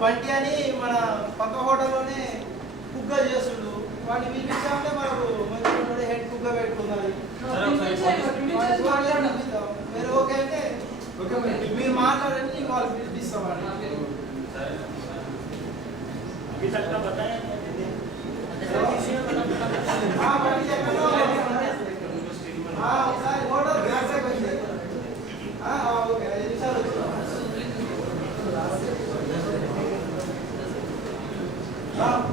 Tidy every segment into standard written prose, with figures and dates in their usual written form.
బంటి అని మన పక్క హోటల్లోనే కుక్ చేస్తుండు. వాడిని పిలిపించామంటే మనకు మంచిగా హెడ్ కుక్ పెట్టుకున్నది. మీరు ఓకే అంటే మీరు మాట్లాడండి, నేను వాళ్ళు పిలిపిస్తామండి. ఒకసారి హోటల్ గ్యాస్ అయిపోయింది. ఓకే 5 నిమిషాలు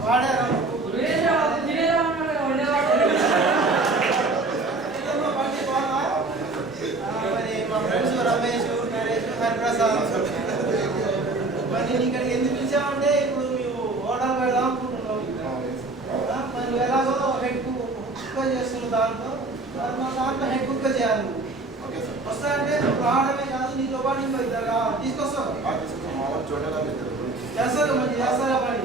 వాడారు. మరి మా ఫ్రెండ్స్ రమేష్, నరేష్, హరిప్రసాద్ మరి ఇక్కడికి ఎందుకు పిలిచామంటే ఇప్పుడు మేము హోటల్ పెడదాం అనుకుంటున్నాం. మరి ఎలాగో హెడ్ కుక్క చేస్తున్నాం దాంట్లో, మరి మా దాంట్లో హెడ్ కుక్క చేయాలి. వస్తా అంటే రావడమే కాదు, నీతో పాటు ఇంకో ఇద్దరు తీసుకొస్తాం. చేస్తారు మంచి చేస్తారా పని.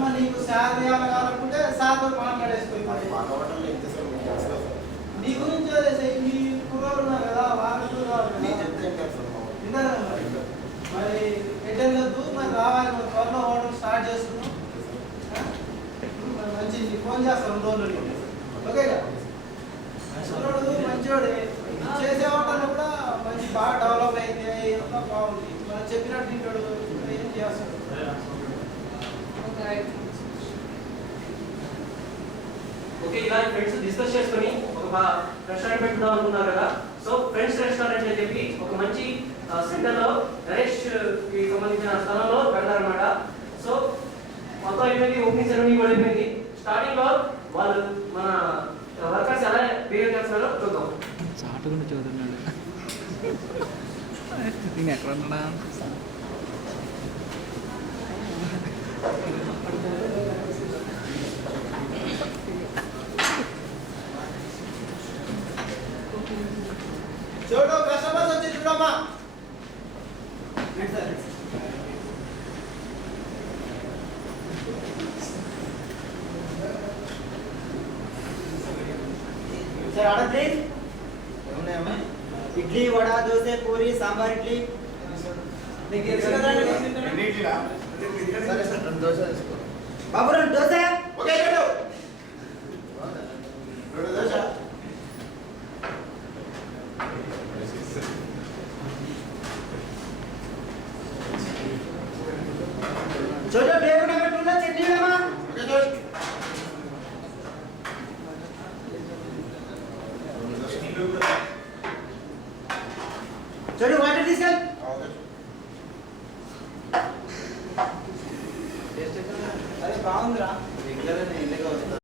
మరి నీకు శాలరీ కావాలనుకుంటే సార్తో మాట్లాడేసుకో. నీ గురించి మీ కుర్రోళ్ళు ఉన్నారు కదా, వాళ్ళకు మరి ఎటెళ్ళొద్దు, మరి రావాలి. మరి త్వరలో హోటల్ స్టార్ట్ చేస్తున్నాం. మంచి ఫోన్ చేస్తాను రోజులు. ఓకేగా కుర్రోడు మంచోడే, చేసే హోటల్లో కూడా మంచి బాగా డెవలప్ అయింది, అంతా బాగుంది. మనం చెప్పినట్టు ఇంటాడు, ఏం చేస్తాడు. ఓకే, ఇలా ఫ్రెండ్స్ డిస్కస్ చేసుకొని ఒక రెస్టారెంట్ పెట్టుదాం అనుకున్నారు కదా. సో ఫ్రెండ్స్ రెస్టారెంట్ అని చెప్పి ఒక మంచి సెంటర్ లో నరేష్ కి సంబంధించిన స్థలంలో పెడతారనమాట. సో మొత్తం అయిపోయింది, ఓపెనింగ్ సెరమనీ కూడా అయిపోయింది. స్టార్టింగ్ లో వాళ్ళు మన వర్కర్స్ ఎలా బిహేవ్ చేస్తున్నారో చూద్దాం. చాటుకుంటూ చూస్తున్నాడు నేను ఎక్కడ ఉన్నాడా. చూడు కస్టమర్స్ వచ్చి చూడమ్మా. Sir order please. Idli vada dosa puri sambar idli. बाबू రెండు దోశ. ఓకే చూడు దోశ. छोटो टेबल नंबर 2 ला चटनी लेमा. ఓకే చూడు छोटो वाटर తీసుకెళ్ళు. ఓకే అరే బాగుందిరా.